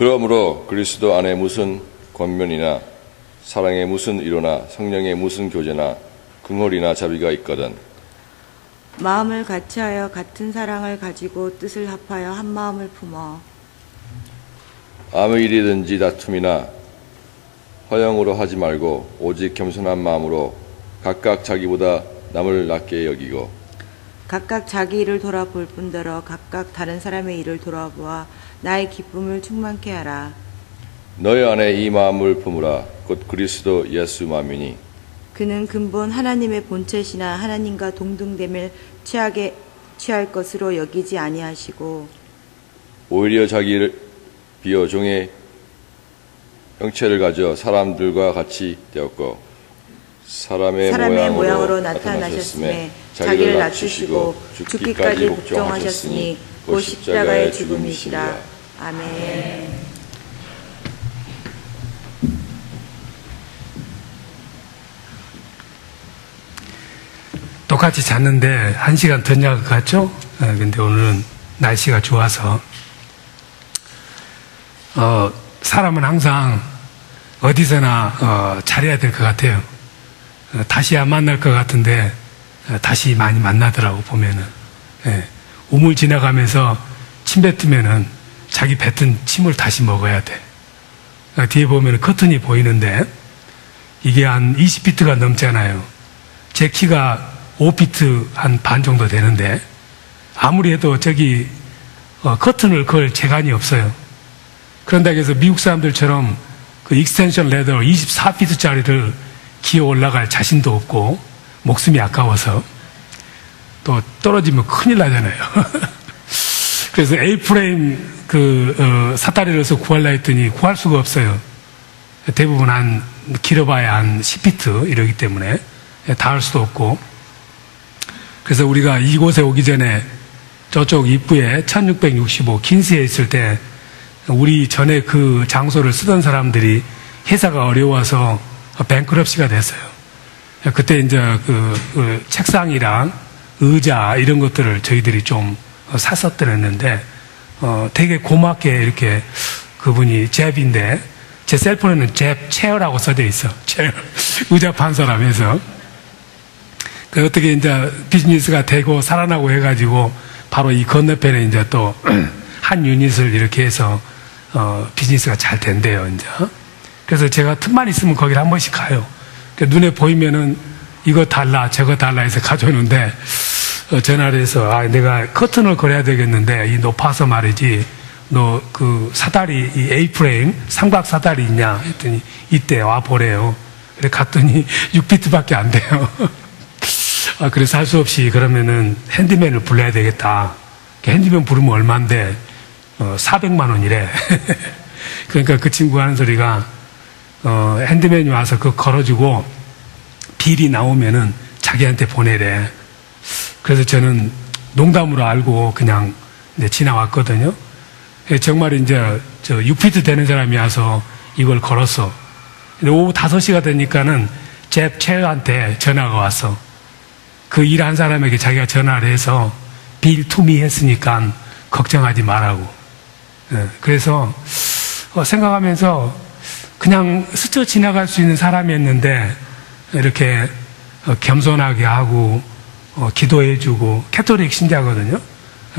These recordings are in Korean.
그러므로 그리스도 안에 무슨 권면이나 사랑의 무슨 위로나 성령의 무슨 교제나 긍휼이나 자비가 있거든 마음을 같이하여 같은 사랑을 가지고 뜻을 합하여 한 마음을 품어 아무 일이든지 다툼이나 허영으로 하지 말고 오직 겸손한 마음으로 각각 자기보다 남을 낮게 여기고 각각 자기 일을 돌아볼 뿐더러 각각 다른 사람의 일을 돌아보아 나의 기쁨을 충만케 하라. 너희 안에 이 마음을 품으라. 곧 그리스도 예수 마음이니 그는 근본 하나님의 본체시나 하나님과 동등됨을 취할 것으로 여기지 아니하시고 오히려 자기를 비어 종의 형체를 가져 사람들과 같이 되었고 사람의 모양으로 나타나셨음에 자기를 낮추시고 죽기까지 복종하셨으니 곧 십자가의 죽음이시라. 아멘. 똑같이 잤는데 1시간 더 잘 것 같죠? 근데 오늘은 날씨가 좋아서 사람은 항상 어디서나 잘해야 될 것 같아요. 다시 안 만날 것 같은데 다시 많이 만나더라고 보면은. 우물 지나가면서 침 뱉으면은 자기 뱉은 침을 다시 먹어야 돼. 뒤에 보면은 커튼이 보이는데 이게 한 20피트가 넘잖아요. 제 키가 5피트 한 반 정도 되는데 아무리 해도 저기 커튼을 걸 재간이 없어요. 그런다고 해서 미국 사람들처럼 그 익스텐션 레더 24피트짜리를 기어 올라갈 자신도 없고 목숨이 아까워서 또 떨어지면 큰일 나잖아요. 그래서 A-프레임 사다리로서 구하려 했더니 구할 수가 없어요. 대부분 길어봐야 한 10피트 이러기 때문에 닿을 수도 없고. 그래서 우리가 이곳에 오기 전에 저쪽 입구에 1665 킨스에 있을 때 우리 전에 그 장소를 쓰던 사람들이 회사가 어려워서 뱅크럽시가 됐어요. 그때 이제 그 책상이랑 의자 이런 것들을 저희들이 좀 샀었더랬는데 되게 고맙게 이렇게 그분이 잽인데 제 셀폰에는 잽 체어라고 써져 있어. 체어. 의자 판 사람에서. 그 어떻게 이제 비즈니스가 되고 살아나고 해가지고 바로 이 건너편에 이제 또 한 유닛을 이렇게 해서 비즈니스가 잘 된대요, 이제. 그래서 제가 틈만 있으면 거기를 한 번씩 가요. 눈에 보이면은 이거 달라, 저거 달라 해서 가져오는데, 전화를 해서, 내가 커튼을 걸어야 되겠는데, 이 높아서 말이지, 너 그 사다리, 이 A-프레임, 삼각 사다리 있냐? 했더니, 이때 와 보래요. 그래 갔더니 6피트밖에 안 돼요. 그래서 할 수 없이 그러면은 핸디맨을 불러야 되겠다. 핸디맨 부르면 얼만데, 400만 원이래. 그러니까 그 친구가 하는 소리가, 핸드맨이 와서 그거 걸어주고 빌이 나오면은 자기한테 보내래. 그래서 저는 농담으로 알고 그냥 지나왔거든요. 정말 이제 6피트 되는 사람이 와서 이걸 걸었어. 근데 오후 5시가 되니까는 잽 체어한테 전화가 왔어. 그 일한 사람에게 자기가 전화를 해서 빌 투미 했으니까 걱정하지 말라고. 그래서 생각하면서 그냥 스쳐 지나갈 수 있는 사람이었는데 이렇게 겸손하게 하고 기도해주고 캐톨릭 신자거든요.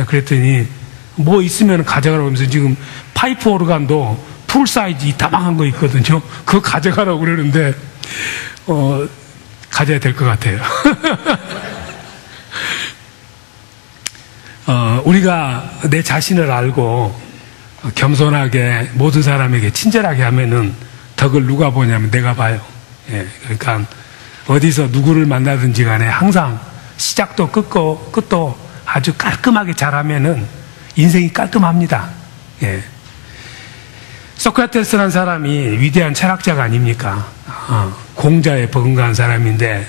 그랬더니 뭐 있으면 가져가라고 하면서 지금 파이프 오르간도 풀 사이즈 이따방한 거 있거든요. 그거 가져가라고 그러는데 가져야 될 것 같아요. 우리가 내 자신을 알고 겸손하게 모든 사람에게 친절하게 하면은 덕을 누가 보냐면 내가 봐요. 그러니까 어디서 누구를 만나든지 간에 항상 시작도 끝도 아주 깔끔하게 잘하면은 인생이 깔끔합니다. 소크라테스라는 사람이 위대한 철학자가 아닙니까? 공자에 버금가는 사람인데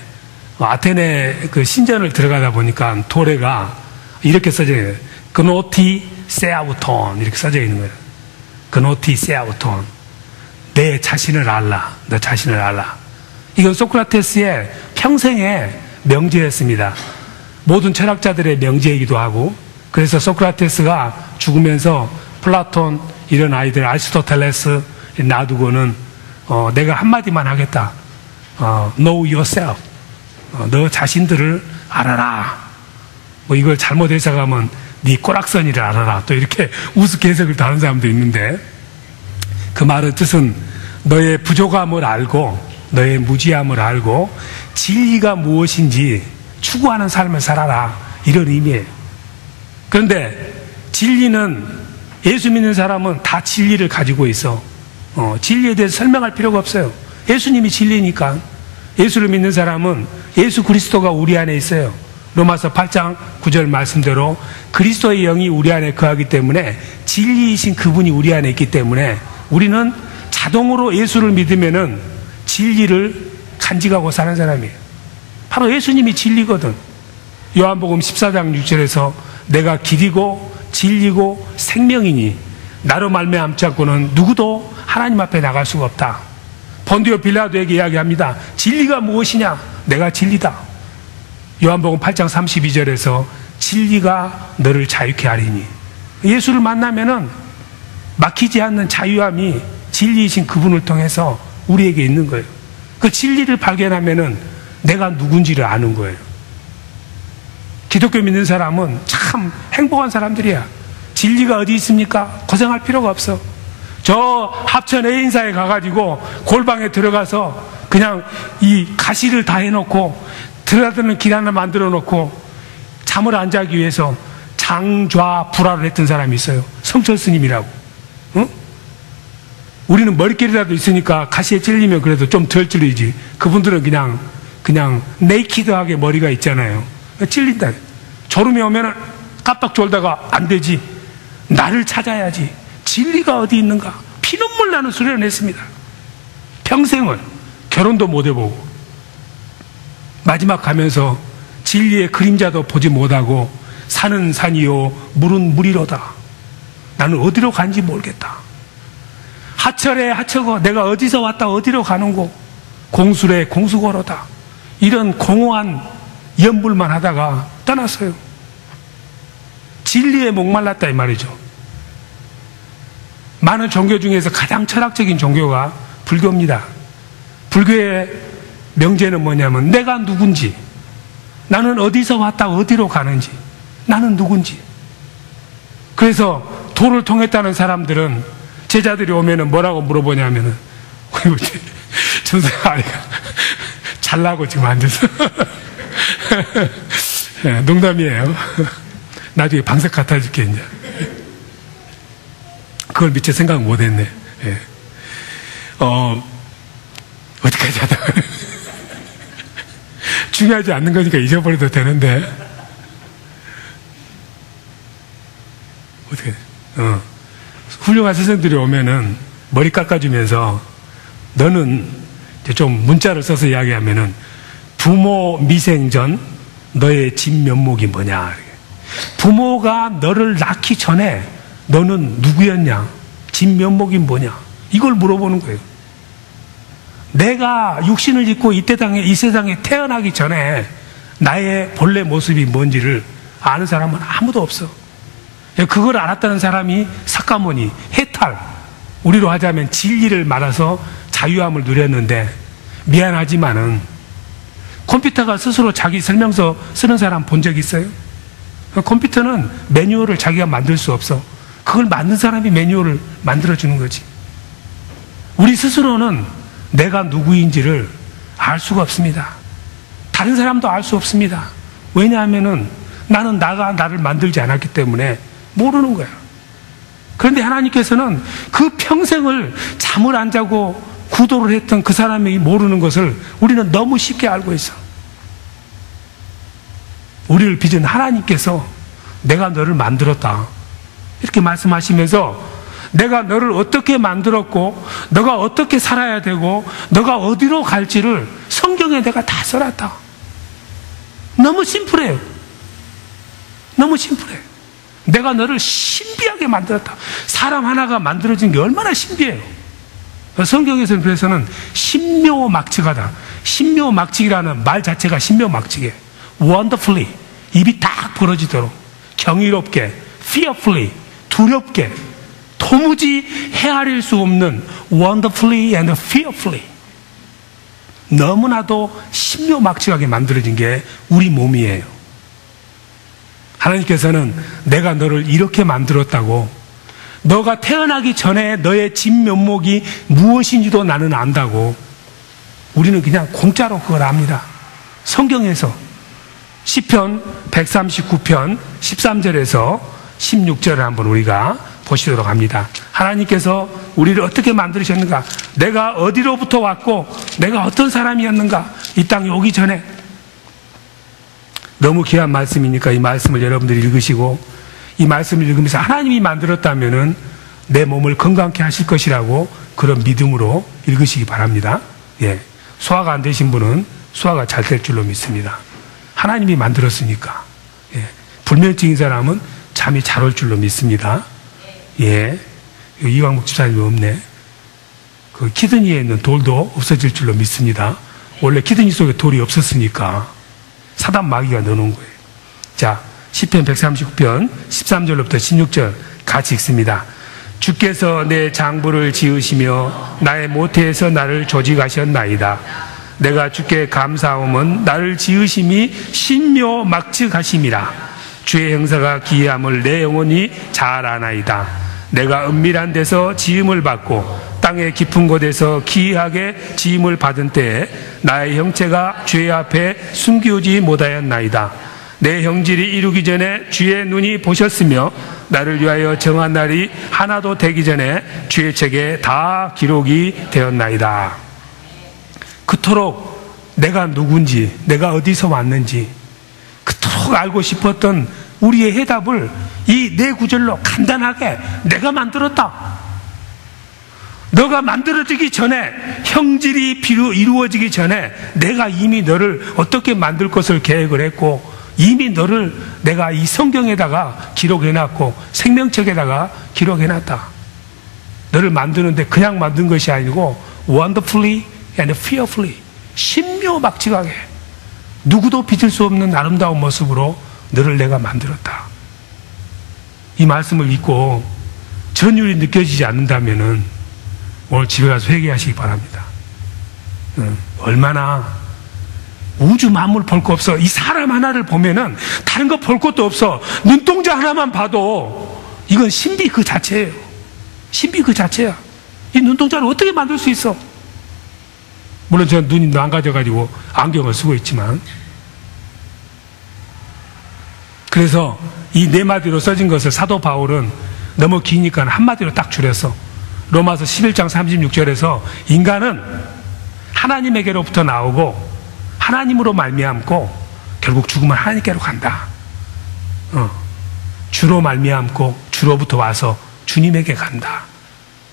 아테네 그 신전을 들어가다 보니까 도래가 이렇게 써져 있어요. 그노티 세아우톤 이렇게 써져 있는 거예요. 그노티 세아우톤. 내 자신을 알라. 너 자신을 알라. 이건 소크라테스의 평생의 명제였습니다. 모든 철학자들의 명제이기도 하고 그래서 소크라테스가 죽으면서 플라톤, 이런 아이들 아리스토텔레스 놔두고는 내가 한마디만 하겠다. Know yourself. 너 자신들을 알아라. 뭐 이걸 잘못 해석하면 네 꼬락서니를 알아라. 또 이렇게 우습게 해석을 다는 사람도 있는데, 그 말의 뜻은 너의 부족함을 알고 너의 무지함을 알고 진리가 무엇인지 추구하는 삶을 살아라, 이런 의미예요. 그런데 진리는, 예수 믿는 사람은 다 진리를 가지고 있어. 진리에 대해서 설명할 필요가 없어요. 예수님이 진리니까. 예수를 믿는 사람은 예수 그리스도가 우리 안에 있어요. 로마서 8장 9절 말씀대로 그리스도의 영이 우리 안에 거하기 때문에, 진리이신 그분이 우리 안에 있기 때문에 우리는 자동으로 예수를 믿으면은 진리를 간직하고 사는 사람이에요. 바로 예수님이 진리거든. 요한복음 14장 6절에서 내가 길이고 진리고 생명이니 나로 말미암지 않고는 누구도 하나님 앞에 나갈 수가 없다. 본디오 빌라도에게 이야기합니다. 진리가 무엇이냐? 내가 진리다. 요한복음 8장 32절에서 진리가 너를 자유케 하리니. 예수를 만나면은 막히지 않는 자유함이 진리이신 그분을 통해서 우리에게 있는 거예요. 그 진리를 발견하면은 내가 누군지를 아는 거예요. 기독교 믿는 사람은 참 행복한 사람들이야. 진리가 어디 있습니까? 고생할 필요가 없어. 저 합천 A인사에 가가지고 골방에 들어가서 그냥 이 가시를 다 해놓고 들어가는 길 하나 만들어 놓고 잠을 안 자기 위해서 장좌불화를 했던 사람이 있어요. 성철 스님이라고. 응? 우리는 머릿결이라도 있으니까 가시에 찔리면 그래도 좀 덜 찔리지. 그분들은 그냥 네이키드하게 머리가 있잖아요. 찔린다. 졸음이 오면 깜빡 졸다가 안 되지. 나를 찾아야지. 진리가 어디 있는가? 피눈물 나는 소리를 냈습니다. 평생을 결혼도 못 해보고 마지막 가면서 진리의 그림자도 보지 못하고 산은 산이요 물은 물이로다. 나는 어디로 간지 모르겠다. 하철에 하철고 내가 어디서 왔다 어디로 가는고 공술에 공수고로다. 이런 공허한 연불만 하다가 떠났어요. 진리에 목말랐다 이 말이죠. 많은 종교 중에서 가장 철학적인 종교가 불교입니다. 불교의 명제는 뭐냐면 내가 누군지, 나는 어디서 왔다 어디로 가는지, 나는 누군지. 그래서 도를 통했다는 사람들은 제자들이 오면은 뭐라고 물어보냐면은 전생 아이가 잘나고 지금 앉아서 농담이에요. 나중에 방석 갖다 줄게 이제. 그걸 미처 생각 못했네. 예. 어디까지 하다가 중요하지 않는 거니까 잊어버려도 되는데 어떻게? 훌륭한 스승들이 오면은 머리 깎아주면서 너는 이제 좀 문자를 써서 이야기하면은 부모 미생전 너의 진면목이 뭐냐? 부모가 너를 낳기 전에 너는 누구였냐? 진면목이 뭐냐? 이걸 물어보는 거예요. 내가 육신을 입고 이 세상에 태어나기 전에 나의 본래 모습이 뭔지를 아는 사람은 아무도 없어. 그걸 알았다는 사람이 석가모니, 해탈, 우리로 하자면 진리를 말아서 자유함을 누렸는데, 미안하지만은 컴퓨터가 스스로 자기 설명서 쓰는 사람 본 적 있어요? 컴퓨터는 매뉴얼을 자기가 만들 수 없어. 그걸 만든 사람이 매뉴얼을 만들어주는 거지. 우리 스스로는 내가 누구인지를 알 수가 없습니다. 다른 사람도 알 수 없습니다. 왜냐하면은 나는 나를 만들지 않았기 때문에 모르는 거야. 그런데 하나님께서는 그 평생을 잠을 안 자고 구도를 했던 그 사람이 모르는 것을 우리는 너무 쉽게 알고 있어. 우리를 빚은 하나님께서 내가 너를 만들었다 이렇게 말씀하시면서 내가 너를 어떻게 만들었고 너가 어떻게 살아야 되고 너가 어디로 갈지를 성경에 내가 다 써놨다. 너무 심플해요. 너무 심플해. 내가 너를 신비하게 만들었다. 사람 하나가 만들어진 게 얼마나 신비해요. 성경에서는 그래서는 신묘막측하다. 신묘막측이라는 말 자체가 신묘막측이에요. wonderfully, 입이 딱 벌어지도록 경이롭게, fearfully, 두렵게, 도무지 헤아릴 수 없는 wonderfully and fearfully, 너무나도 신묘막측하게 만들어진 게 우리 몸이에요. 하나님께서는 내가 너를 이렇게 만들었다고, 너가 태어나기 전에 너의 진면목이 무엇인지도 나는 안다고. 우리는 그냥 공짜로 그걸 압니다. 성경에서 시편 139편 13절에서 16절을 한번 우리가 보시도록 합니다. 하나님께서 우리를 어떻게 만드셨는가, 내가 어디로부터 왔고 내가 어떤 사람이었는가, 이 땅에 오기 전에. 너무 귀한 말씀이니까 이 말씀을 여러분들이 읽으시고, 이 말씀을 읽으면서 하나님이 만들었다면은 내 몸을 건강케 하실 것이라고 그런 믿음으로 읽으시기 바랍니다. 예. 소화가 안 되신 분은 소화가 잘 될 줄로 믿습니다. 하나님이 만들었으니까. 예. 불면증인 사람은 잠이 잘 올 줄로 믿습니다. 예. 이광목 집사님이 없네. 그 키드니에 있는 돌도 없어질 줄로 믿습니다. 원래 키드니 속에 돌이 없었으니까 사단 마귀가 넣어놓은 거예요. 자, 시편 139편 13절부터 16절 같이 읽습니다. 주께서 내 장부를 지으시며 나의 모태에서 나를 조직하셨나이다. 내가 주께 감사함은 나를 지으심이 신묘막측하심이라. 주의 형사가 기이함을 내 영혼이 잘 아나이다. 내가 은밀한 데서 지음을 받고 땅의 깊은 곳에서 기이하게 지음을 받은 때에 나의 형체가 주의 앞에 숨기우지 못하였나이다. 내 형질이 이루기 전에 주의 눈이 보셨으며 나를 위하여 정한 날이 하나도 되기 전에 주의 책에 다 기록이 되었나이다. 그토록 내가 누군지, 내가 어디서 왔는지 그토록 알고 싶었던 우리의 해답을 이 네 구절로 간단하게, 내가 만들었다. 너가 만들어지기 전에, 형질이 이루어지기 전에 내가 이미 너를 어떻게 만들 것을 계획을 했고, 이미 너를 내가 이 성경에다가 기록해놨고 생명책에다가 기록해놨다. 너를 만드는데 그냥 만든 것이 아니고 wonderfully and fearfully, 신묘막측하게 누구도 빚을 수 없는 아름다운 모습으로 너를 내가 만들었다. 이 말씀을 읽고 전율이 느껴지지 않는다면은 오늘 집에 가서 회개하시기 바랍니다. 얼마나 우주 만물 볼 거 없어. 이 사람 하나를 보면은 다른 거 볼 것도 없어. 눈동자 하나만 봐도 이건 신비 그 자체예요. 신비 그 자체야. 이 눈동자를 어떻게 만들 수 있어? 물론 저는 눈이 망가져가지고 안경을 쓰고 있지만, 그래서 이 네 마디로 써진 것을 사도 바울은 너무 기니까 한마디로 딱 줄였어. 로마서 11장 36절에서 인간은 하나님에게로부터 나오고 하나님으로 말미암고 결국 죽으면 하나님께로 간다. 주로 말미암고 주로부터 와서 주님에게 간다.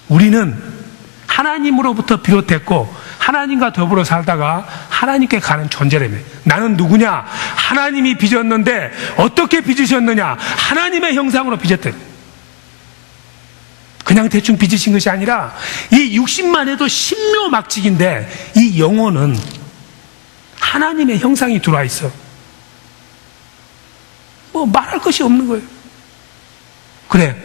우리는 하나님으로부터 비롯됐고 하나님과 더불어 살다가 하나님께 가는 존재라며. 나는 누구냐? 하나님이 빚었는데 어떻게 빚으셨느냐? 하나님의 형상으로 빚었대. 그냥 대충 빚으신 것이 아니라 이 육신만 해도 신묘막측인데 이 영혼은 하나님의 형상이 들어와 있어. 뭐 말할 것이 없는 거예요. 그래,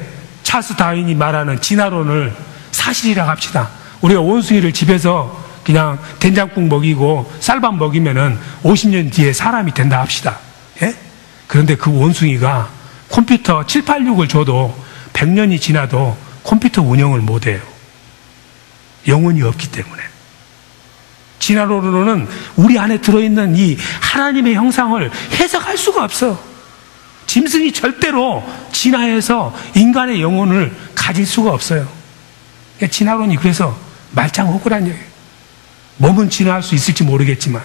찰스 다윈이 말하는 진화론을 사실이라고 합시다. 우리가 원숭이를 집에서 그냥 된장국 먹이고 쌀밥 먹이면은 50년 뒤에 사람이 된다 합시다. 예? 그런데 그 원숭이가 컴퓨터 786을 줘도 100년이 지나도 컴퓨터 운영을 못해요. 영혼이 없기 때문에. 진화론으로는 우리 안에 들어있는 이 하나님의 형상을 해석할 수가 없어. 짐승이 절대로 진화해서 인간의 영혼을 가질 수가 없어요. 진화론이 그래서 말짱호구란 얘기예요. 몸은 진화할 수 있을지 모르겠지만,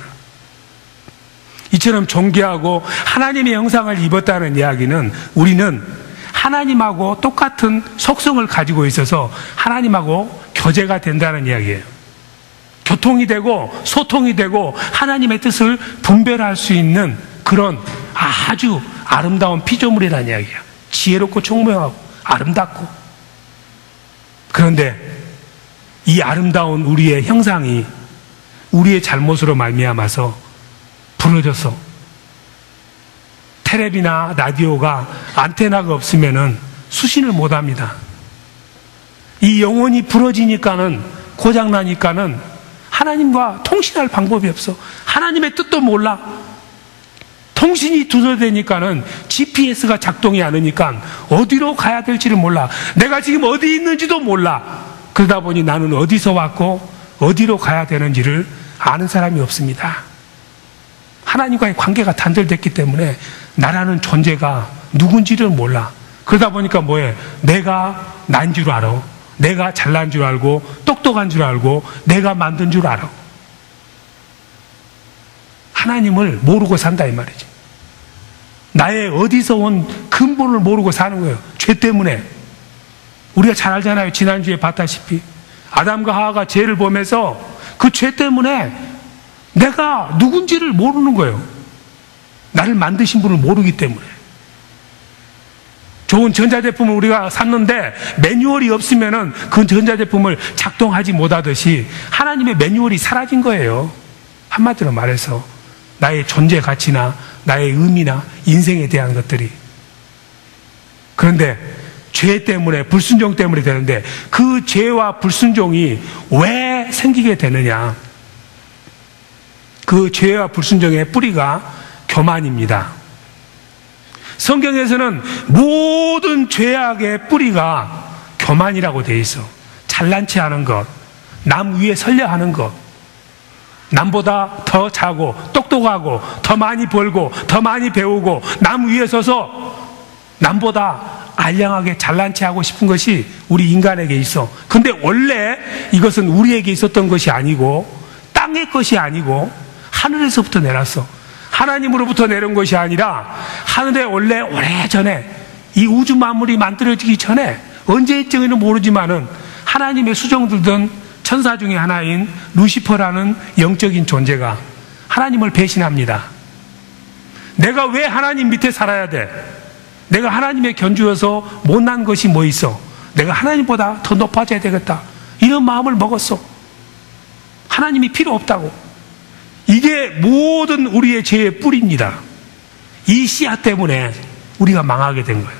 이처럼 존귀하고 하나님의 형상을 입었다는 이야기는 우리는 하나님하고 똑같은 속성을 가지고 있어서 하나님하고 교제가 된다는 이야기예요. 교통이 되고 소통이 되고 하나님의 뜻을 분별할 수 있는 그런 아주 아름다운 피조물이라는 이야기야. 지혜롭고 총명하고 아름답고. 그런데 이 아름다운 우리의 형상이 우리의 잘못으로 말미암아서 부러져서 텔레비나 라디오가 안테나가 없으면은 수신을 못합니다. 이 영혼이 부러지니까는, 고장나니까는 하나님과 통신할 방법이 없어. 하나님의 뜻도 몰라. 통신이 두절되니까는 GPS가 작동이 않으니까 어디로 가야 될지를 몰라. 내가 지금 어디 있는지도 몰라. 그러다 보니 나는 어디서 왔고 어디로 가야 되는지를 아는 사람이 없습니다. 하나님과의 관계가 단절됐기 때문에 나라는 존재가 누군지를 몰라. 그러다 보니까 뭐해? 내가 난 줄 알아. 내가 잘난 줄 알고 똑똑한 줄 알고 내가 만든 줄 알아. 하나님을 모르고 산다 이 말이지. 나의 어디서 온 근본을 모르고 사는 거예요. 죄 때문에. 우리가 잘 알잖아요. 지난주에 봤다시피 아담과 하와가 죄를 보면서 그 죄 때문에 내가 누군지를 모르는 거예요. 나를 만드신 분을 모르기 때문에. 좋은 전자제품을 우리가 샀는데 매뉴얼이 없으면은 그 전자제품을 작동하지 못하듯이 하나님의 매뉴얼이 사라진 거예요. 한마디로 말해서 나의 존재 가치나 나의 의미나 인생에 대한 것들이. 그런데 죄 때문에, 불순종 때문에 되는데 그 죄와 불순종이 왜 생기게 되느냐? 그 죄와 불순종의 뿌리가 교만입니다. 성경에서는 모든 죄악의 뿌리가 교만이라고 되어 있어. 잘난 체 하는 것, 남 위에 서려 하는 것, 남보다 더 자고 똑똑하고 더 많이 벌고 더 많이 배우고 남 위에 서서 남보다 알량하게 잘난 체 하고 싶은 것이 우리 인간에게 있어. 근데 원래 이것은 우리에게 있었던 것이 아니고 땅의 것이 아니고 하늘에서부터 내렸어. 하나님으로부터 내려온 것이 아니라 하늘에 원래 오래전에 이 우주 만물이 만들어지기 전에 언제쯤에는 모르지만은 하나님의 수종들던 천사 중에 하나인 루시퍼라는 영적인 존재가 하나님을 배신합니다. 내가 왜 하나님 밑에 살아야 돼? 내가 하나님의 견주여서 못난 것이 뭐 있어? 내가 하나님보다 더 높아져야 되겠다. 이런 마음을 먹었어. 하나님이 필요 없다고. 이게 모든 우리의 죄의 뿌리입니다. 이 씨앗 때문에 우리가 망하게 된 거예요.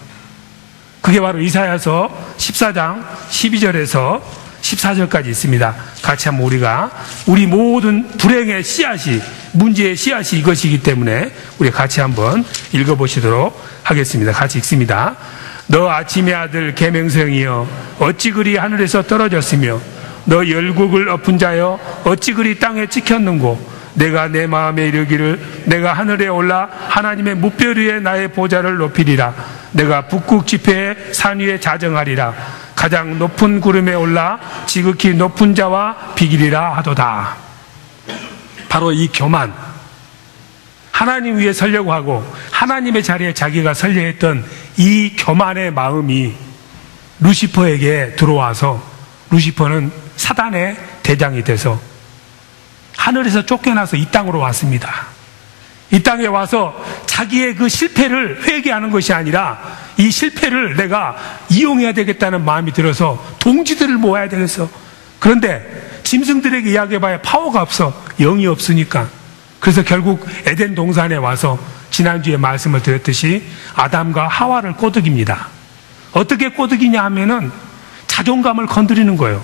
그게 바로 이사야서 14장 12절에서 14절까지 있습니다. 같이 한번 우리 모든 불행의 씨앗이, 문제의 씨앗이 이것이기 때문에 우리 같이 한번 읽어보시도록 하겠습니다. 같이 읽습니다. 너 아침의 아들 계명성이여 어찌 그리 하늘에서 떨어졌으며 너 열국을 엎은 자여 어찌 그리 땅에 찍혔는고 내가 내 마음에 이르기를 내가 하늘에 올라 하나님의 무별 위에 나의 보좌를 높이리라. 내가 북극 지폐의 산 위에 자정하리라. 가장 높은 구름에 올라 지극히 높은 자와 비기리라 하도다. 바로 이 교만, 하나님 위에 서려고 하고 하나님의 자리에 자기가 서려 했던 이 교만의 마음이 루시퍼에게 들어와서 루시퍼는 사단의 대장이 돼서 하늘에서 쫓겨나서 이 땅으로 왔습니다. 이 땅에 와서 자기의 그 실패를 회개하는 것이 아니라 이 실패를 내가 이용해야 되겠다는 마음이 들어서 동지들을 모아야 되겠어. 그런데 짐승들에게 이야기해봐야 파워가 없어. 영이 없으니까. 그래서 결국 에덴 동산에 와서 지난주에 말씀을 드렸듯이 아담과 하와를 꼬드깁니다. 어떻게 꼬드기냐 하면은 자존감을 건드리는 거예요.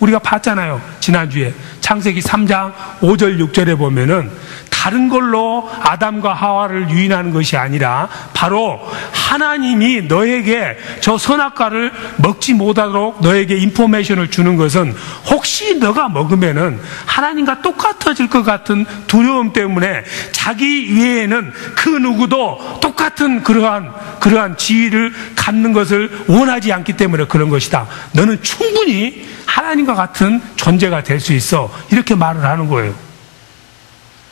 우리가 봤잖아요. 지난주에 창세기 3장 5절 6절에 보면은 다른 걸로 아담과 하와를 유인하는 것이 아니라 바로 하나님이 너에게 저 선악과를 먹지 못하도록 너에게 인포메이션을 주는 것은 혹시 너가 먹으면은 하나님과 똑같아질 것 같은 두려움 때문에 자기 외에는 그 누구도 똑같은 그러한 지위를 갖는 것을 원하지 않기 때문에 그런 것이다. 너는 충분히 하나님과 같은 존재가 될 수 있어. 이렇게 말을 하는 거예요.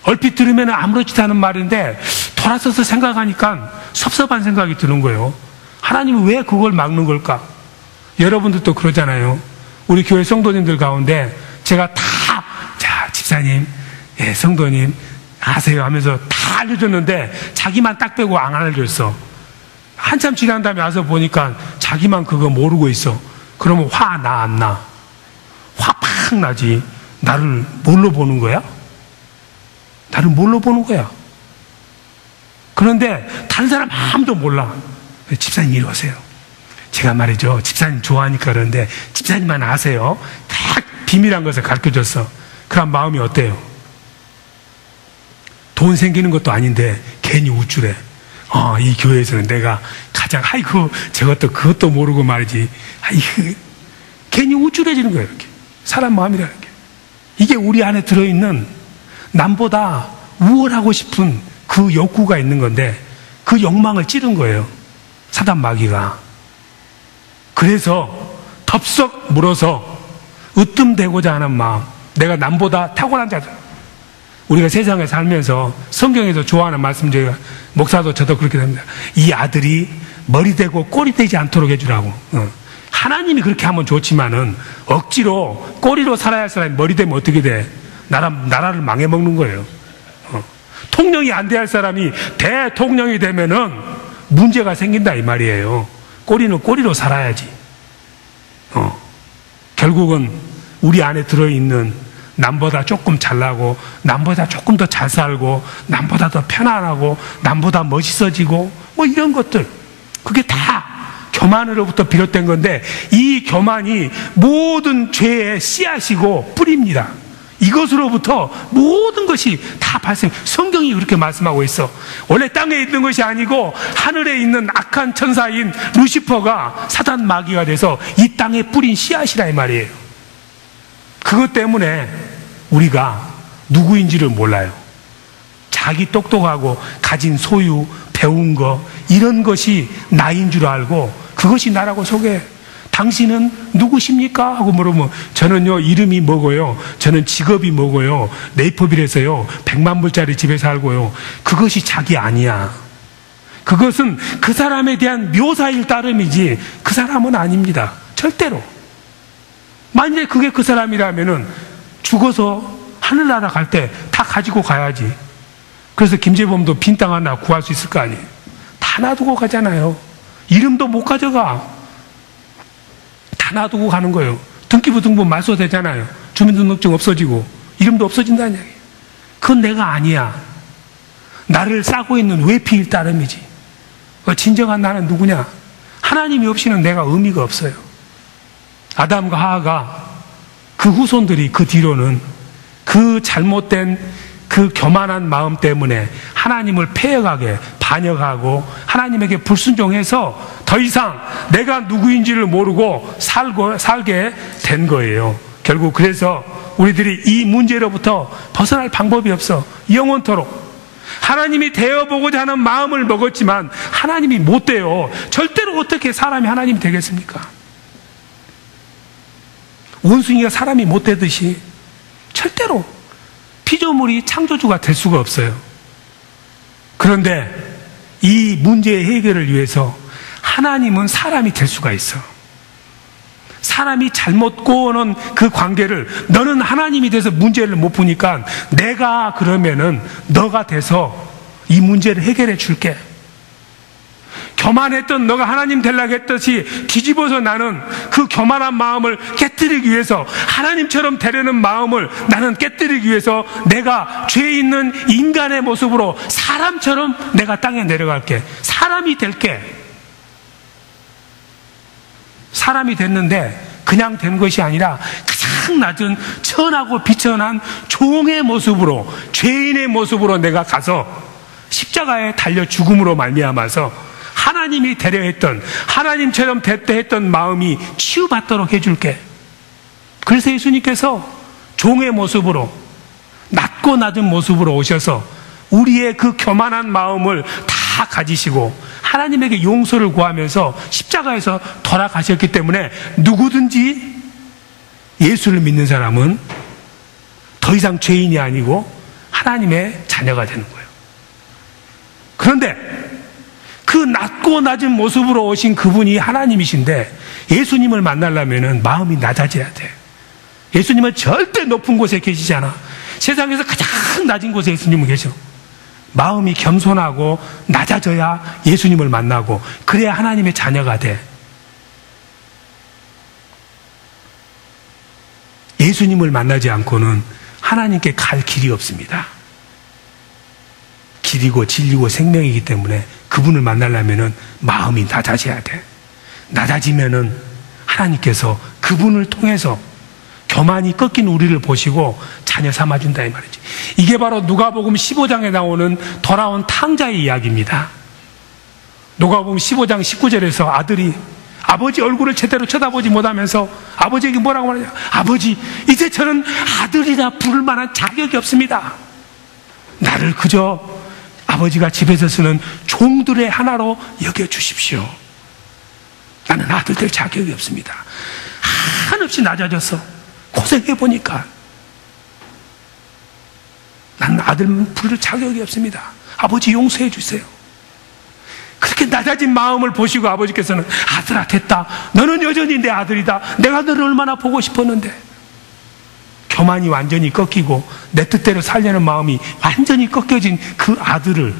얼핏 들으면 아무렇지도 않은 말인데 돌아서서 생각하니까 섭섭한 생각이 드는 거예요. 하나님은 왜 그걸 막는 걸까? 여러분들도 그러잖아요. 우리 교회 성도님들 가운데 제가 자, 집사님, 예, 성도님 아세요 하면서 다 알려줬는데 자기만 딱 빼고 안 알려줬어. 한참 지난 다음에 와서 보니까 자기만 그거 모르고 있어. 그러면 화 나 안 나? 화 팍 나지. 나를 뭘로 보는 거야? 나를 뭘로 보는 거야? 그런데 다른 사람 아무도 몰라. 집사님 이리 오세요. 제가 말이죠. 집사님 좋아하니까 그러는데 집사님만 아세요. 딱 비밀한 것을 가르쳐줬어. 그럼 마음이 어때요? 돈 생기는 것도 아닌데 괜히 우쭐해. 이 교회에서는 내가 가장 아이고 저것도 그것도 모르고 말이지. 아이고 괜히 우쭐해지는 거예요. 이렇게. 사람 마음이라는 게. 이게 우리 안에 들어있는 남보다 우월하고 싶은 그 욕구가 있는 건데 그 욕망을 찌른 거예요. 사단 마귀가. 그래서 덥석 물어서 으뜸되고자 하는 마음. 내가 남보다 탁월한 자다. 우리가 세상에 살면서 성경에서 좋아하는 말씀 중에 목사도 저도 그렇게 됩니다. 이 아들이 머리 되고 꼬리 되지 않도록 해주라고. 하나님이 그렇게 하면 좋지만은 억지로 꼬리로 살아야 할 사람이 머리 되면 어떻게 돼? 나라를 망해먹는 거예요. 통령이 안 돼야 할 사람이 대통령이 되면은 문제가 생긴다 이 말이에요. 꼬리는 꼬리로 살아야지. 결국은 우리 안에 들어있는 남보다 조금 잘나고 남보다 조금 더 잘 살고 남보다 더 편안하고 남보다 멋있어지고 뭐 이런 것들, 그게 다 교만으로부터 비롯된 건데 이 교만이 모든 죄의 씨앗이고 뿌리입니다. 이것으로부터 모든 것이 다 발생. 성경이 그렇게 말씀하고 있어. 원래 땅에 있는 것이 아니고 하늘에 있는 악한 천사인 루시퍼가 사단 마귀가 돼서 이 땅에 뿌린 씨앗이라 이 말이에요. 그것 때문에 우리가 누구인지를 몰라요. 자기 똑똑하고 가진 소유, 배운 거 이런 것이 나인 줄 알고 그것이 나라고 소개해. 당신은 누구십니까? 하고 물으면 저는요 이름이 뭐고요, 저는 직업이 뭐고요, 네이버빌에서요 100만 불짜리 집에 살고요. 그것이 자기 아니야. 그것은 그 사람에 대한 묘사일 따름이지 그 사람은 아닙니다. 절대로. 만약에 그게 그 사람이라면은 죽어서 하늘나라 갈 때 다 가지고 가야지. 그래서 김재범도 빈 땅 하나 구할 수 있을 거 아니에요. 다 놔두고 가잖아요. 이름도 못 가져가. 다 놔두고 가는 거예요. 등기부 등본 말소되잖아요. 주민등록증 없어지고 이름도 없어진다는 얘기예요. 그건 내가 아니야. 나를 싸고 있는 외피일 따름이지. 진정한 나는 누구냐? 하나님이 없이는 내가 의미가 없어요. 아담과 하하가 그 후손들이 그 뒤로는 그 잘못된 그 교만한 마음 때문에 하나님을 폐역하게 반역하고 하나님에게 불순종해서 더 이상 내가 누구인지를 모르고 살게 된 거예요. 결국 그래서 우리들이 이 문제로부터 벗어날 방법이 없어. 영원토록. 하나님이 되어보고자 하는 마음을 먹었지만 하나님이 못 돼요. 절대로 어떻게 사람이 하나님이 되겠습니까? 원숭이가 사람이 못 되듯이 절대로 피조물이 창조주가 될 수가 없어요. 그런데 이 문제의 해결을 위해서 하나님은 사람이 될 수가 있어. 사람이 잘못 꼬는 그 관계를 너는 하나님이 돼서 문제를 못 푸니까 내가 그러면은 너가 돼서 이 문제를 해결해 줄게. 교만했던 너가 하나님 되려고 했듯이 뒤집어서 나는 그 교만한 마음을 깨뜨리기 위해서 하나님처럼 되려는 마음을 나는 깨뜨리기 위해서 내가 죄 있는 인간의 모습으로 사람처럼 내가 땅에 내려갈게. 사람이 될게. 사람이 됐는데 그냥 된 것이 아니라 가장 낮은 천하고 비천한 종의 모습으로, 죄인의 모습으로 내가 가서 십자가에 달려 죽음으로 말미암아서 하나님이 되려 했던, 하나님처럼 됐다 했던 마음이 치유받도록 해줄게. 그래서 예수님께서 종의 모습으로, 낮고 낮은 모습으로 오셔서 우리의 그 교만한 마음을 다 가지시고 하나님에게 용서를 구하면서 십자가에서 돌아가셨기 때문에 누구든지 예수를 믿는 사람은 더 이상 죄인이 아니고 하나님의 자녀가 되는 거예요. 그런데 그 낮고 낮은 모습으로 오신 그분이 하나님이신데 예수님을 만나려면 마음이 낮아져야 돼. 예수님은 절대 높은 곳에 계시지 않아. 세상에서 가장 낮은 곳에 예수님은 계셔. 마음이 겸손하고 낮아져야 예수님을 만나고 그래야 하나님의 자녀가 돼. 예수님을 만나지 않고는 하나님께 갈 길이 없습니다. 길이고 진리고 생명이기 때문에 그분을 만나려면 마음이 낮아져야 돼. 낮아지면은 하나님께서 그분을 통해서 교만이 꺾인 우리를 보시고 자녀 삼아준다 이 말이지. 이게 바로 누가복음 15장에 나오는 돌아온 탕자의 이야기입니다. 누가복음 15장 19절에서 아들이 아버지 얼굴을 제대로 쳐다보지 못하면서 아버지에게 뭐라고 말하냐. 아버지, 이제 저는 아들이라 부를 만한 자격이 없습니다. 나를 그저 아버지가 집에서 쓰는 종들의 하나로 여겨주십시오. 나는 아들 될 자격이 없습니다. 한없이 낮아져서 고생해보니까 나는 아들 부를 자격이 없습니다. 아버지 용서해 주세요. 그렇게 낮아진 마음을 보시고 아버지께서는 아들아 됐다. 너는 여전히 내 아들이다. 내가 너를 얼마나 보고 싶었는데. 교만이 완전히 꺾이고 내 뜻대로 살려는 마음이 완전히 꺾여진 그 아들을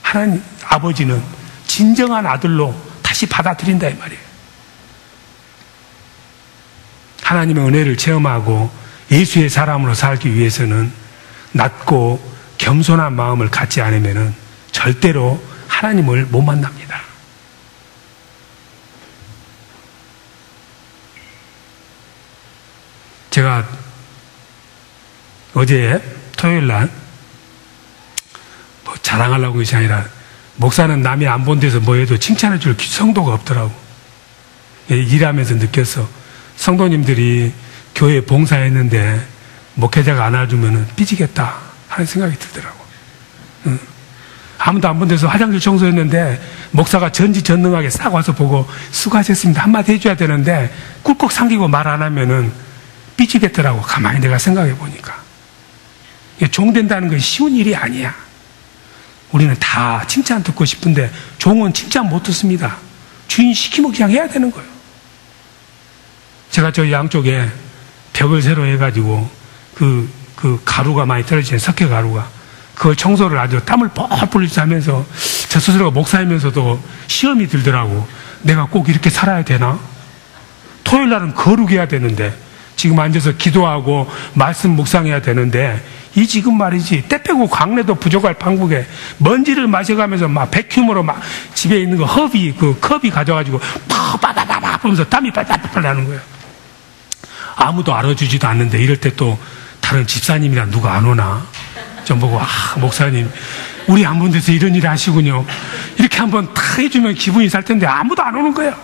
하나님 아버지는 진정한 아들로 다시 받아들인다 이 말이에요. 하나님의 은혜를 체험하고 예수의 사람으로 살기 위해서는 낮고 겸손한 마음을 갖지 않으면 절대로 하나님을 못 만납니다. 제가 어제 토요일 날 뭐 자랑하려고 것이 아니라 목사는 남이 안 본 데서 뭐 해도 칭찬해 줄 성도가 없더라고. 일하면서 느꼈어. 성도님들이 교회에 봉사했는데 목회자가 안아주면 삐지겠다 하는 생각이 들더라고. 아무도 안 본 데서 화장실 청소했는데 목사가 전지전능하게 싹 와서 보고 수고하셨습니다 한마디 해줘야 되는데 꿀꺽 삼키고 말 안 하면은 삐지겠더라고. 가만히 내가 생각해 보니까 종된다는 건 쉬운 일이 아니야. 우리는 다 칭찬 듣고 싶은데 종은 칭찬 못 듣습니다. 주인 시키면 그냥 해야 되는 거예요. 제가 저 양쪽에 벽을 새로 해가지고 그 가루가 많이 떨어지는 석회 가루가 그걸 청소를 아주 땀을 뻘뻘 하면서 저 스스로가 목사이면서도 시험이 들더라고. 내가 꼭 이렇게 살아야 되나? 토요일 날은 거룩해야 되는데 지금 앉아서 기도하고 말씀 묵상해야 되는데 이 지금 말이지 때 빼고 광내도 부족할 판국에 먼지를 마셔가면서 막 백큐머로 막 집에 있는 거 허비 그 컵이 가져가지고 빠바바바바 하면서 땀이 빨빨빨 나는 거예요. 아무도 알아주지도 않는데 이럴 때 또 다른 집사님이나 누가 안 오나 좀 보고 목사님 우리 안 본 데서 이런 일 하시군요. 이렇게 한번 탁 해주면 기분이 살 텐데 아무도 안 오는 거예요.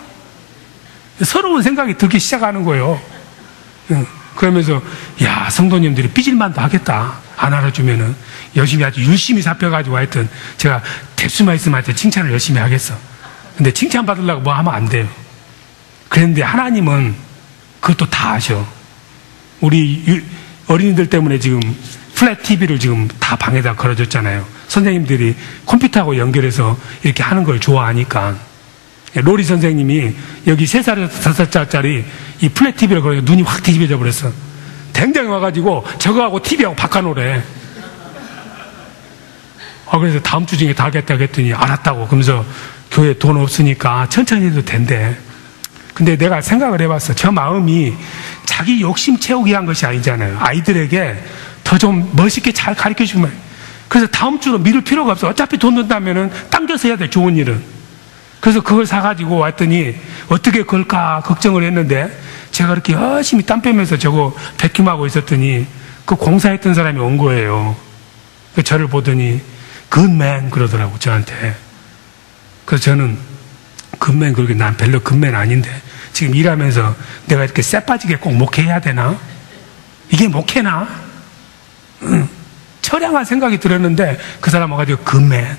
서러운 생각이 들기 시작하는 거예요. 그러면서 야 성도님들이 삐질만도 하겠다. 안 알아주면은 열심히 아주 열심히 잡혀가지고 하여튼 제가 뎁수만 있으면 하여튼 칭찬을 열심히 하겠어. 근데 칭찬 받으려고 뭐 하면 안 돼요. 그런데 하나님은 그것도 다 아셔. 우리 어린이들 때문에 지금 플랫 TV를 지금 다 방에다 걸어줬잖아요. 선생님들이 컴퓨터하고 연결해서 이렇게 하는 걸 좋아하니까. 로리 선생님이 여기 3살에서 5살짜리 이 플랫 TV를 걸어서 눈이 확 뒤집어져 버렸어. 댕댕이 와가지고 저거하고 TV하고 바꿔놓으래. 그래서 다음 주 중에 다 하겠다고 했더니 알았다고. 그러면서 교회 돈 없으니까 천천히 해도 된대. 근데 내가 생각을 해봤어. 저 마음이 자기 욕심 채우기 위한 것이 아니잖아요. 아이들에게 더 좀 멋있게 잘 가르쳐주면. 그래서 다음 주로 미룰 필요가 없어. 어차피 돈 든다면은 당겨서 해야 돼, 좋은 일은. 그래서 그걸 사가지고 왔더니 어떻게 걸까 걱정을 했는데 제가 그렇게 열심히 땀 빼면서 저거 백큐하고 있었더니 그 공사했던 사람이 온 거예요. 저를 보더니 굿맨 그러더라고 저한테. 그래서 저는 굿맨 그러게 난 별로 굿맨 아닌데 지금 일하면서 내가 이렇게 쎄 빠지게 꼭 목회해야 되나? 이게 목회나? 처량한 생각이 들었는데 그 사람 와가지고 굿맨.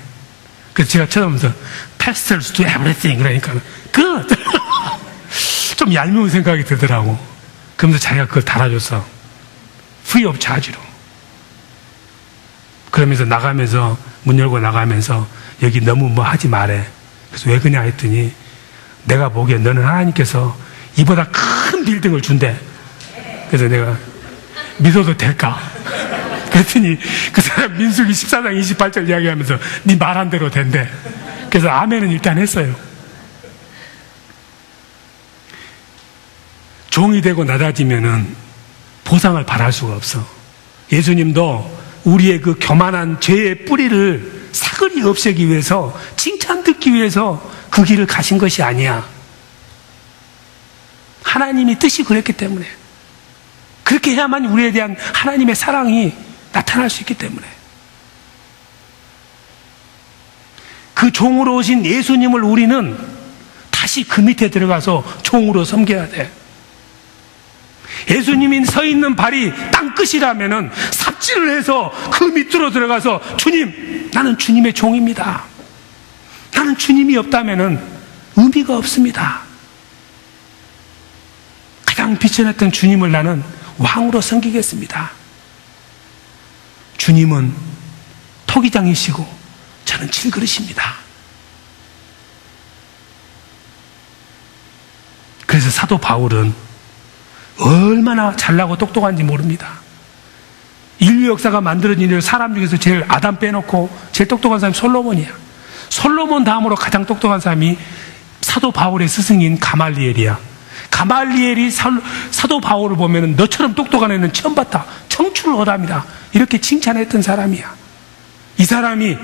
그래서 제가 쳐다보면서 pastors do everything 그러니까 good. 좀 얄미운 생각이 들더라고. 그러면서 자기가 그걸 달아줬어. free of charge로. 그러면서 나가면서 문 열고 나가면서 여기 너무 뭐 하지 말해. 그래서 왜 그냐 했더니 내가 보기엔 너는 하나님께서 이보다 큰 빌딩을 준대. 그래서 내가 믿어도 될까? 그랬더니 그 사람 민수기 14장 28절 이야기하면서 네 말한 대로 된대. 그래서 아멘은 일단 했어요. 종이 되고 낮아지면은 보상을 바랄 수가 없어. 예수님도 우리의 그 교만한 죄의 뿌리를 사그리 없애기 위해서 칭찬 듣기 위해서 그 길을 가신 것이 아니야. 하나님이 뜻이 그랬기 때문에, 그렇게 해야만 우리에 대한 하나님의 사랑이 나타날 수 있기 때문에, 그 종으로 오신 예수님을 우리는 다시 그 밑에 들어가서 종으로 섬겨야 돼. 예수님이 서 있는 발이 땅끝이라면은 삽질을 해서 그 밑으로 들어가서, 주님, 나는 주님의 종입니다. 나는 주님이 없다면은 의미가 없습니다. 가장 비천했던 주님을 나는 왕으로 섬기겠습니다. 주님은 토기장이시고 저는 질그릇입니다. 그래서 사도 바울은 얼마나 잘나고 똑똑한지 모릅니다. 인류 역사가 만들어진 일, 사람 중에서 제일 아담 빼놓고 제일 똑똑한 사람이 솔로몬이야. 솔로몬 다음으로 가장 똑똑한 사람이 사도 바울의 스승인 가말리엘이야. 가말리엘이 사도 바울을 보면 너처럼 똑똑한 애는 처음 봤다, 청출을 허답니다, 이렇게 칭찬했던 사람이야. 이 사람이,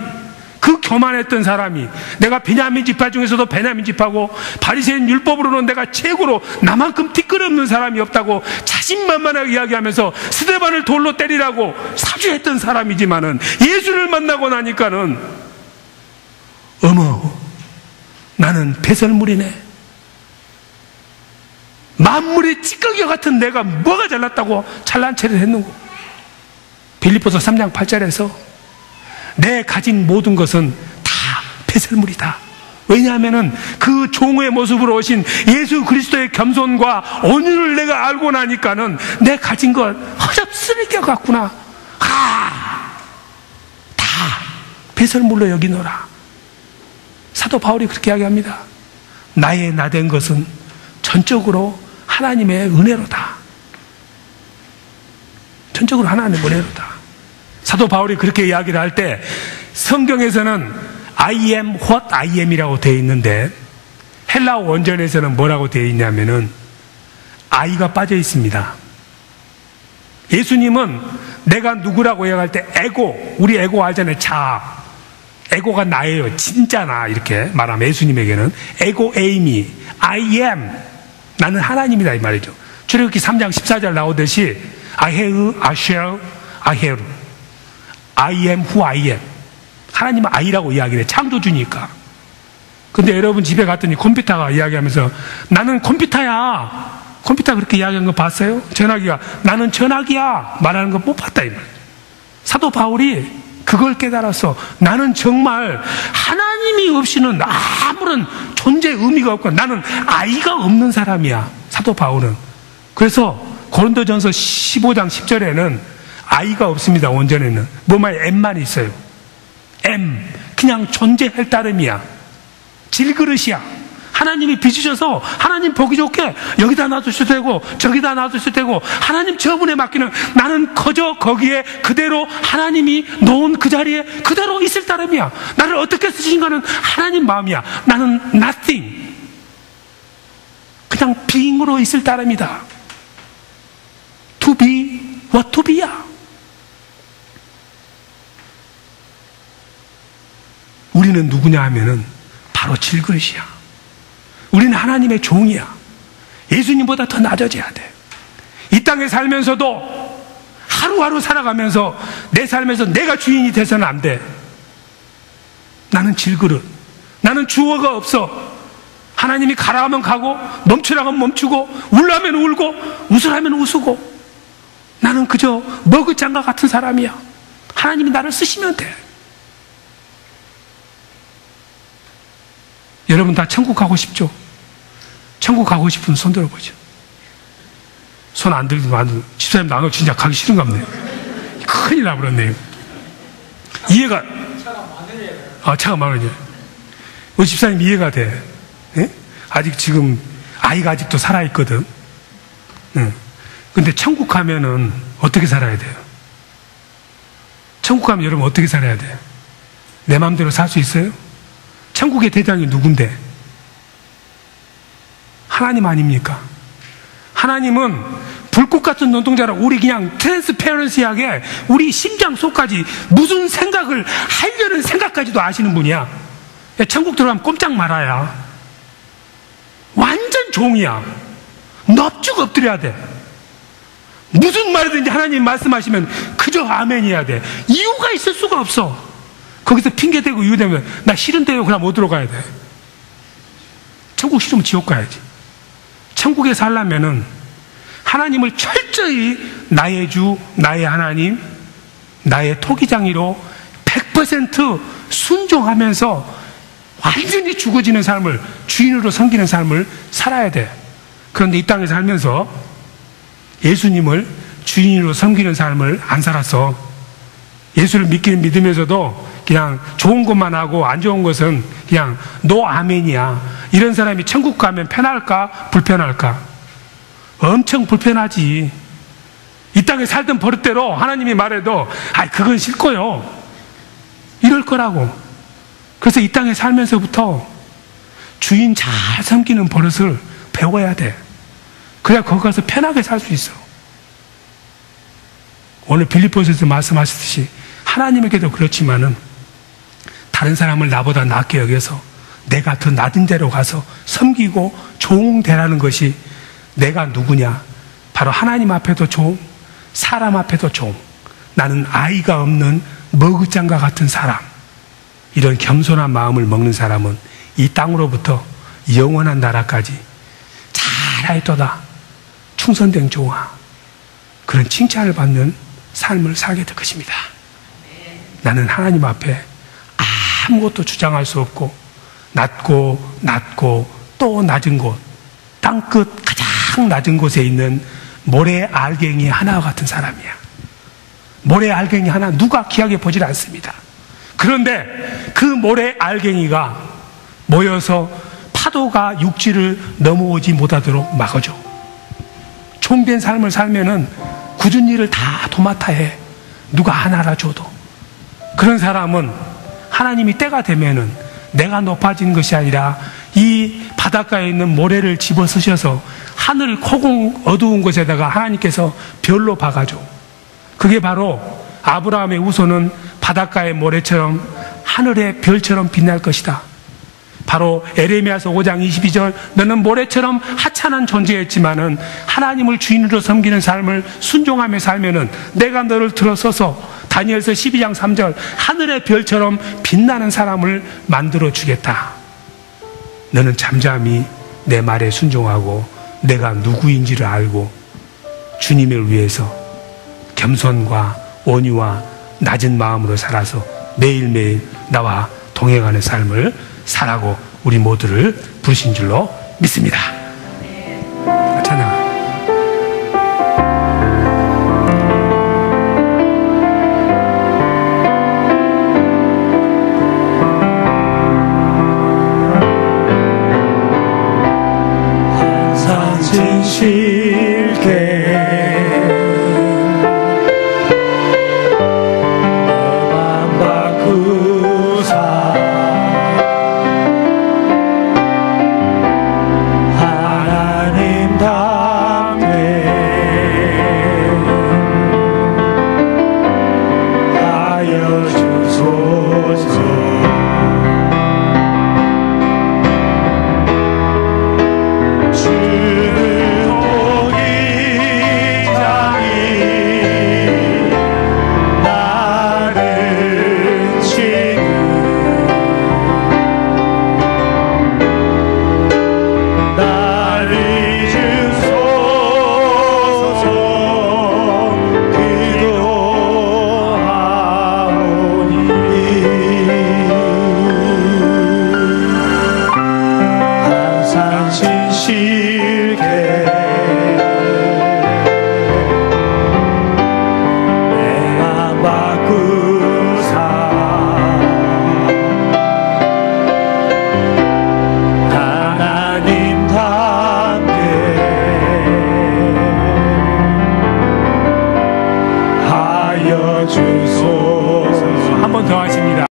그 교만했던 사람이, 내가 베냐민 지파 중에서도 베냐민 지파고 바리새인 율법으로는 내가 최고로 나만큼 티끌없는 사람이 없다고 자신만만하게 이야기하면서 스데반을 돌로 때리라고 사주했던 사람이지만은 예수를 만나고 나니까는 어머, 나는 배설물이네. 만물의 찌꺼기 같은 내가 뭐가 잘났다고 잘난 체를 했는고. 빌립보서 3장 8절에서 내 가진 모든 것은 다 배설물이다. 왜냐하면은 그 종의 모습으로 오신 예수 그리스도의 겸손과 온유를 내가 알고 나니까는 내 가진 것 허접스럽게 같구나. 다 배설물로 여기노라. 사도 바울이 그렇게 이야기합니다. 나의 나된 것은 전적으로 하나님의 은혜로다. 전적으로 하나님의 은혜로다. 사도 바울이 그렇게 이야기를 할 때 성경에서는 I am what I am이라고 되어 있는데 헬라어 원전에서는 뭐라고 되어 있냐면은 I가 빠져 있습니다. 예수님은 내가 누구라고 이야기할 때 에고, 우리 에고 알잖아요. 자아. 에고가 나예요. 진짜 나, 이렇게 말하면 예수님에게는 에고 에이미, I am, 나는 하나님이다, 이 말이죠. 출애굽기 3장 14절 나오듯이 I have, I shall, I have, I am who I am. 하나님은 I라고 이야기를 해. 창조주니까. 근데 여러분 집에 갔더니 컴퓨터가 이야기하면서 나는 컴퓨터야. 컴퓨터 그렇게 이야기하는 거 봤어요? 전화기가 나는 전화기야 말하는 거 못 봤다, 이 말이죠. 사도 바울이 그걸 깨달아서 나는 정말 하나님이 없이는 아무런 존재 의미가 없고 나는 아이가 없는 사람이야, 사도 바울은. 그래서 고린도전서 15장 10절에는 아이가 없습니다. 원전에는 뭐만 M만 있어요. M, 그냥 존재할 따름이야. 질그릇이야. 하나님이 빚으셔서 하나님 보기 좋게 여기다 놔두셔도 되고 저기다 놔두셔도 되고 하나님 처분에 맡기는 나는 거저 거기에 그대로 하나님이 놓은 그 자리에 그대로 있을 따름이야. 나를 어떻게 쓰신가는 하나님 마음이야. 나는 nothing, 그냥 being으로 있을 따름이다. To be what to be야. 우리는 누구냐 하면은 바로 질그릇이야. 우리는 하나님의 종이야. 예수님보다 더 낮아져야 돼. 이 땅에 살면서도 하루하루 살아가면서 내 삶에서 내가 주인이 돼서는 안 돼. 나는 질그릇. 나는 주어가 없어. 하나님이 가라하면 가고 멈추라면 멈추고 울라면 울고 웃으라면 웃고 나는 그저 머그장과 같은 사람이야. 하나님이 나를 쓰시면 돼. 여러분 다 천국 가고 싶죠? 천국 가고 싶으면 손 들어보죠. 손 안 들면 집사님 나는 진짜 가기 싫은가 보네. 큰일 나버렸네요. 이해가, 차가 많으냐. 우리 집사님 이해가 돼. 네? 아직 지금 아이가 아직도 살아있거든. 근데 천국 가면은 어떻게 살아야 돼요? 천국 가면 여러분 어떻게 살아야 돼요? 내 마음대로 살 수 있어요? 천국의 대장이 누군데? 하나님 아닙니까? 하나님은 불꽃 같은 눈동자로 우리 그냥 트랜스페런시하게 우리 심장 속까지 무슨 생각을 하려는 생각까지도 아시는 분이야. 천국 들어가면 꼼짝 말아야. 완전 종이야. 넙죽 엎드려야 돼. 무슨 말이든지 하나님 말씀하시면 그저 아멘이어야 돼. 이유가 있을 수가 없어. 거기서 핑계대고 이유대면 나 싫은데요 그럼 어디로 가야 돼? 천국 싫으면 지옥 가야지. 천국에 살려면은 하나님을 철저히 나의 주, 나의 하나님, 나의 토기장이로 100% 순종하면서 완전히 죽어지는 삶을, 주인으로 섬기는 삶을 살아야 돼. 그런데 이 땅에 살면서 예수님을 주인으로 섬기는 삶을 안 살았어. 예수를 믿으면서도 그냥 좋은 것만 하고 안 좋은 것은 그냥 노 아멘이야. 이런 사람이 천국 가면 편할까? 불편할까? 엄청 불편하지. 이 땅에 살던 버릇대로 하나님이 말해도 그건 싫고요 이럴 거라고. 그래서 이 땅에 살면서부터 주인 잘 섬기는 버릇을 배워야 돼. 그래야 거기 가서 편하게 살 수 있어. 오늘 빌립보서에서 말씀하셨듯이 하나님에게도 그렇지만은 다른 사람을 나보다 낫게 여겨서 내가 더 낮은 데로 가서 섬기고 종되라는 것이 내가 누구냐? 바로 하나님 앞에도 종, 사람 앞에도 종. 나는 아이가 없는 머그장과 같은 사람. 이런 겸손한 마음을 먹는 사람은 이 땅으로부터 영원한 나라까지 잘하였도다. 충성된 종아. 그런 칭찬을 받는 삶을 살게 될 것입니다. 나는 하나님 앞에 아무것도 주장할 수 없고 낮고 또 낮은 곳, 땅끝 가장 낮은 곳에 있는 모래 알갱이 하나와 같은 사람이야. 모래 알갱이 하나 누가 귀하게 보질 않습니다. 그런데 그 모래 알갱이가 모여서 파도가 육지를 넘어오지 못하도록 막아줘. 종된 삶을 살면은 굳은 일을 다 도맡아 해. 누가 안 알아줘도. 그런 사람은 하나님이 때가 되면은 내가 높아진 것이 아니라 이 바닷가에 있는 모래를 집어 쓰셔서 하늘 코공 어두운 곳에다가 하나님께서 별로 박아줘. 그게 바로 아브라함의 후손은 바닷가의 모래처럼 하늘의 별처럼 빛날 것이다. 바로 에레미야서 5장 22절 너는 모래처럼 하찮은 존재였지만은 하나님을 주인으로 섬기는 삶을 순종하며 살면은 내가 너를 들어서서 다니엘서 12장 3절 하늘의 별처럼 빛나는 사람을 만들어 주겠다. 너는 잠잠히 내 말에 순종하고 내가 누구인지를 알고 주님을 위해서 겸손과 온유와 낮은 마음으로 살아서 매일매일 나와 동행하는 삶을 살아고 우리 모두를 부르신 줄로 믿습니다.